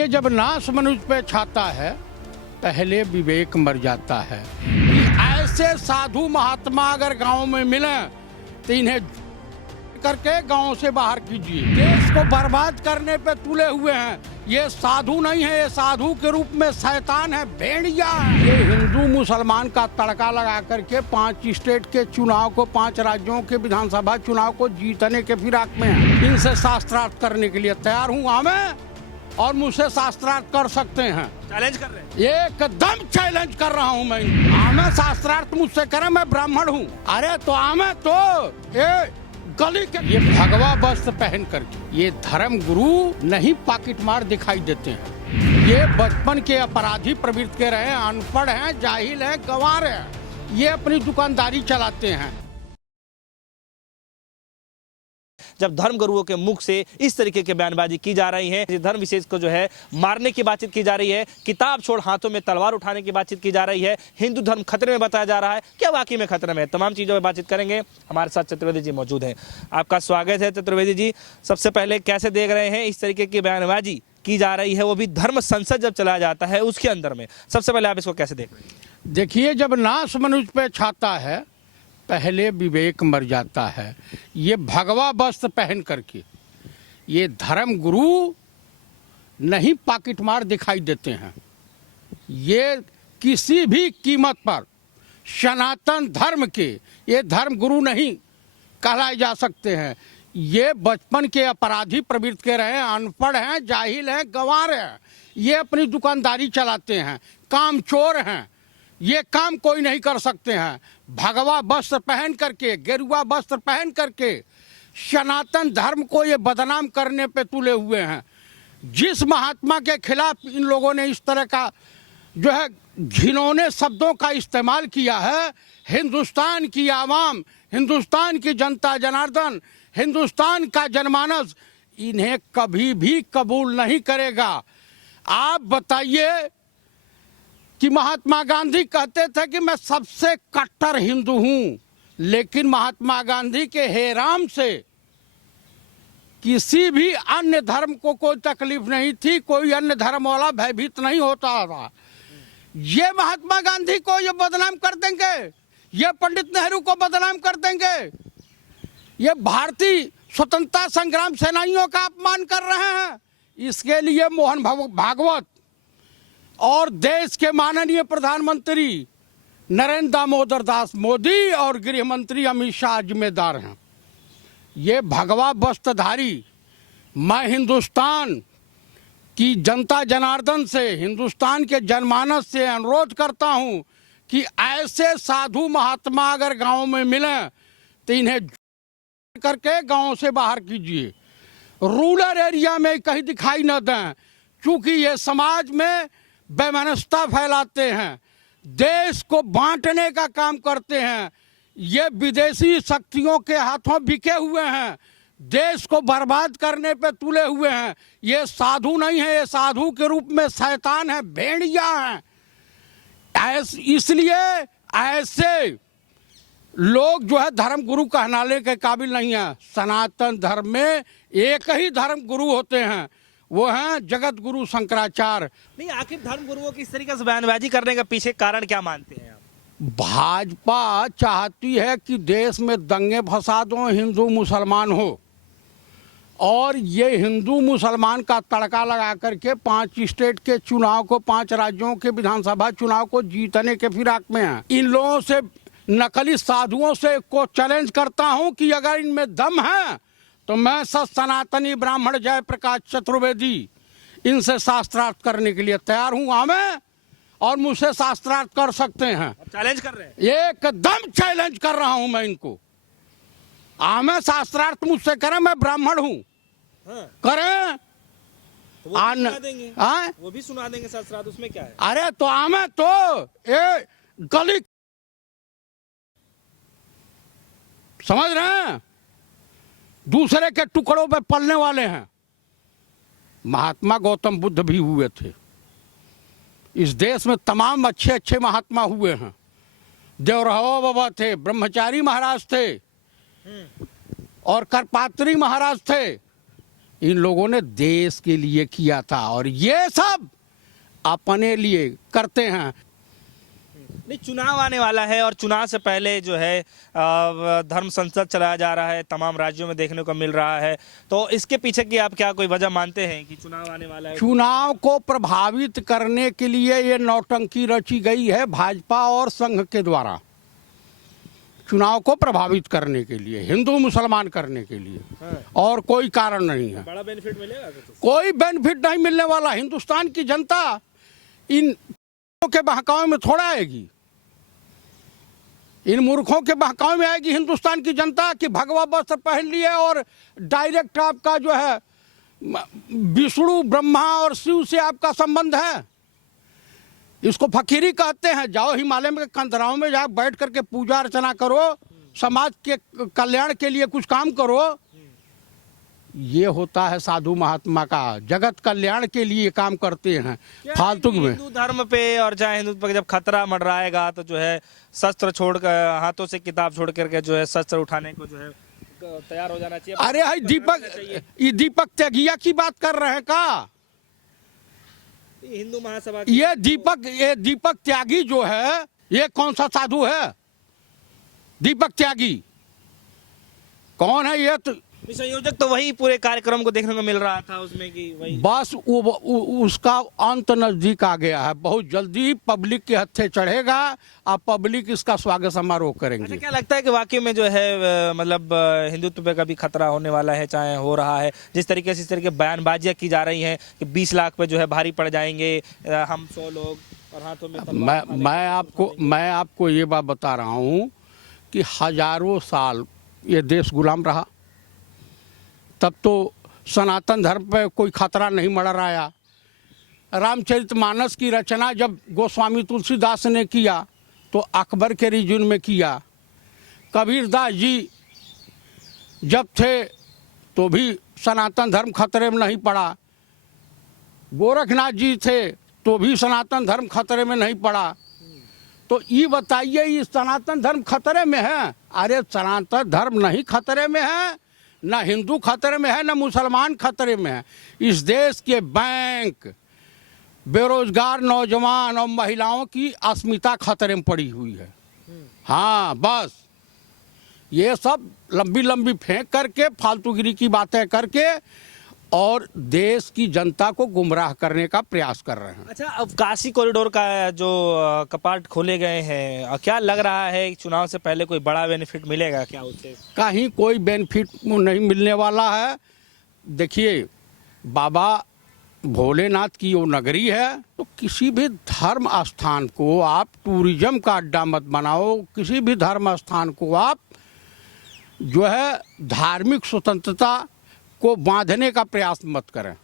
ये जब नाश मनुष्य पे छाता है पहले विवेक मर जाता है। ऐसे साधु महात्मा अगर गांव में मिले तो इन्हें करके गांव से बाहर कीजिए। देश को बर्बाद करने पे तुले हुए हैं। ये साधु नहीं है, ये साधु के रूप में शैतान है, भेड़िया है। ये हिंदू मुसलमान का तड़का लगा करके 5 स्टेट के चुनाव को, 5 राज्यों के विधानसभा चुनाव को जीतने के फिराक में है। इनसे शास्त्रार्थ करने के लिए तैयार हूँ मैं, और मुझसे शास्त्रार्थ कर सकते हैं। चैलेंज कर रहे हैं? एकदम चैलेंज कर रहा हूँ मैं। आमे शास्त्रार्थ मुझसे करें, मैं ब्राह्मण हूँ। अरे तो आमे तो ये गली के ये भगवा वस्त्र पहन करके ये धर्म गुरु नहीं पाकिट मार दिखाई देते हैं। ये बचपन के अपराधी प्रवृत्ति के रहे, अनपढ़ हैं, जाहिल हैं, गंवार हैं। ये अपनी दुकानदारी चलाते हैं। जब धर्म गुरुओं के मुख से इस तरीके की बयानबाजी की जा रही है, धर्म विशेष को जो है मारने की बातचीत की जा रही है, किताब छोड़ हाथों में तलवार उठाने की बातचीत की जा रही है, हिंदू धर्म खतरे में बताया जा रहा है, क्या वाकई में खतरे में है? तमाम चीजों में बातचीत करेंगे। हमारे साथ चतुर्वेदी जी मौजूद हैं। आपका स्वागत है चतुर्वेदी जी। सबसे पहले कैसे देख रहे हैं इस तरीके की बयानबाजी की जा रही है, वो भी धर्म संसद जब चलाया जाता है उसके अंदर में? सबसे पहले आप इसको कैसे देख रहे हैं? देखिए, जब नाश मनुष्य पे छाता है पहले विवेक मर जाता है। ये भगवा वस्त्र पहन करके ये धर्म गुरु नहीं पाकिट मार दिखाई देते हैं। ये किसी भी कीमत पर सनातन धर्म के ये धर्म गुरु नहीं कहलाए जा सकते हैं। ये बचपन के अपराधी प्रवृत्ति के रहे, अनपढ़ हैं, जाहिल हैं, गंवार हैं। ये अपनी दुकानदारी चलाते हैं, कामचोर हैं। ये काम कोई नहीं कर सकते हैं। भगवा वस्त्र पहन करके, गेरुआ वस्त्र पहन करके सनातन धर्म को ये बदनाम करने पे तुले हुए हैं। जिस महात्मा के खिलाफ इन लोगों ने इस तरह का जो है घिनौने शब्दों का इस्तेमाल किया है, हिंदुस्तान की आवाम, हिंदुस्तान की जनता जनार्दन, हिंदुस्तान का जनमानस इन्हें कभी भी कबूल नहीं करेगा। आप बताइए कि महात्मा गांधी कहते थे कि मैं सबसे कट्टर हिंदू हूं, लेकिन महात्मा गांधी के हेराम से किसी भी अन्य धर्म को कोई तकलीफ नहीं थी, कोई अन्य धर्म वाला भयभीत नहीं होता था। ये महात्मा गांधी को ये बदनाम कर देंगे, ये पंडित नेहरू को बदनाम कर देंगे, ये भारतीय स्वतंत्रता संग्राम सेनानियों का अपमान कर रहे हैं। इसके लिए मोहन भागवत और देश के माननीय प्रधानमंत्री नरेंद्र दामोदर दास मोदी और गृह मंत्री अमित शाह जिम्मेदार हैं। ये भगवा वस्त्रधारी, मैं हिंदुस्तान की जनता जनार्दन से, हिंदुस्तान के जनमानस से अनुरोध करता हूं कि ऐसे साधु महात्मा अगर गांव में मिले तो इन्हें करके गांव से बाहर कीजिए। रूरल एरिया में कहीं दिखाई न दें, क्योंकि ये समाज में बेमनस्ता फैलाते हैं, देश को बांटने का काम करते हैं। ये विदेशी शक्तियों के हाथों बिके हुए हैं, देश को बर्बाद करने पे तुले हुए हैं। ये साधु नहीं है, ये साधु के रूप में शैतान है, भेड़िया है। इसलिए ऐसे लोग जो है धर्म गुरु कहलाने के काबिल नहीं है। सनातन धर्म में एक ही धर्म गुरु होते हैं, वो हैं जगत गुरु शंकराचार्य। नहीं, आखिर धर्म गुरुओं की इस तरीके से बयानबाजी करने का पीछे कारण क्या मानते हैं आप? भाजपा चाहती है कि देश में दंगे फसाद हो, हिंदू मुसलमान हो, और ये हिंदू मुसलमान का तड़का लगा करके 5 स्टेट के चुनाव को, 5 राज्यों के विधानसभा चुनाव को जीतने के फिराक में है। इन लोगों से, नकली साधुओं से को चैलेंज करता हूं कि अगर इनमें दम है तो मैं सनातनी ब्राह्मण जयप्रकाश चतुर्वेदी इनसे शास्त्रार्थ करने के लिए तैयार हूँ आमे, और मुझसे शास्त्रार्थ कर सकते हैं। चैलेंज कर रहे हैं? एकदम चैलेंज कर रहा हूं मैं इनको। आमे शास्त्रार्थ मुझसे करें, मैं ब्राह्मण हूँ। हाँ। करें तो वो भी सुना देंगे। वो भी सुना देंगे शास्त्रार्थ, उसमें क्या है? अरे तो आमे तो ये गली समझ रहे हैं, दूसरे के टुकड़ों पे पलने वाले हैं। महात्मा गौतम बुद्ध भी हुए थे। इस देश में तमाम अच्छे अच्छे महात्मा हुए हैं। देवरहवा बाबा थे, ब्रह्मचारी महाराज थे, और करपात्री महाराज थे, इन लोगों ने देश के लिए किया था और ये सब अपने लिए करते हैं। नहीं, चुनाव आने वाला है और चुनाव से पहले जो है धर्म संसद चलाया जा रहा है, तमाम राज्यों में देखने को मिल रहा है। तो इसके पीछे की आप क्या कोई वजह मानते हैं कि चुनाव आने वाला है? चुनाव को प्रभावित करने के लिए ये नौटंकी रची गई है भाजपा और संघ के द्वारा। चुनाव को प्रभावित करने के लिए, हिंदू मुसलमान करने के लिए, और कोई कारण नहीं है। बड़ा बेनिफिट मिलेगा तो? कोई बेनिफिट नहीं मिलने वाला। हिंदुस्तान की जनता इन के बहकावे में थोड़ा आएगी, इन मूर्खों के बहकावे में आएगी हिंदुस्तान की जनता कि भगवा वस्त्र पहन लिए और डायरेक्ट आपका जो है विष्णु ब्रह्मा और शिव से आपका संबंध है। इसको फकीरी कहते हैं। जाओ हिमालय में कंदराओं में जाओ, बैठ करके पूजा अर्चना करो, समाज के कल्याण के लिए कुछ काम करो। ये होता है साधु महात्मा का, जगत कल्याण के लिए काम करते हैं। फालतू में हिंदू धर्म पे और चाहे हिंदुत्व पे जब खतरा मंडराएगा तो जो है शस्त्र छोड़कर, हाथों से किताब छोड़ करके जो है शस्त्र उठाने को जो है तैयार हो जाना चाहिए। अरे भाई ये दीपक त्यागिया की बात कर रहे हैं का? हिंदू महासभा ये दीपक त्यागी जो है, ये कौन सा साधु है? दीपक त्यागी कौन है? ये तो संयोजक तो वही पूरे कार्यक्रम को देखने को मिल रहा था उसमें कि वही बस उसका अंत नजदीक आ गया है। बहुत जल्दी पब्लिक के हत्थे चढ़ेगा और पब्लिक इसका स्वागत समारोह करेंगे। अच्छा, क्या लगता है कि वाकई में जो है मतलब हिंदुत्व पे कभी खतरा होने वाला है, चाहे हो रहा है? जिस तरीके से इस तरह की बयानबाजियां की जा रही हैं कि 20 लाख पे जो है भारी पड़ जाएंगे हम 100 लोग और हाथों में मैं आपको ये बात बता रहा हूँ कि हजारों साल ये देश गुलाम रहा, तब तो सनातन धर्म पे कोई खतरा नहीं मंडराया। रामचरितमानस की रचना जब गोस्वामी तुलसीदास ने किया तो अकबर के रीजन में किया। कबीरदास जी जब थे तो भी सनातन धर्म खतरे में नहीं पड़ा। गोरखनाथ जी थे तो भी सनातन धर्म खतरे में नहीं पड़ा। तो ये बताइए, ये सनातन धर्म खतरे में है? अरे सनातन धर्म नहीं खतरे में है, ना हिंदू खतरे में है, ना मुसलमान खतरे में है। इस देश के बैंक, बेरोजगार नौजवान और महिलाओं की अस्मिता खतरे में पड़ी हुई है। हाँ, बस ये सब लंबी लंबी फेंक करके, फालतूगिरी की बातें करके और देश की जनता को गुमराह करने का प्रयास कर रहे हैं। अच्छा, अब काशी कॉरिडोर का जो कपाट खोले गए हैं, क्या लग रहा है कि चुनाव से पहले कोई बड़ा बेनिफिट मिलेगा क्या उससे? कहीं कोई बेनिफिट नहीं मिलने वाला है। देखिए, बाबा भोलेनाथ की वो नगरी है, तो किसी भी धर्म स्थान को आप टूरिज्म का अड्डा मत बनाओ। किसी भी धर्म स्थान को आप जो है धार्मिक स्वतंत्रता को बांधने का प्रयास मत करें।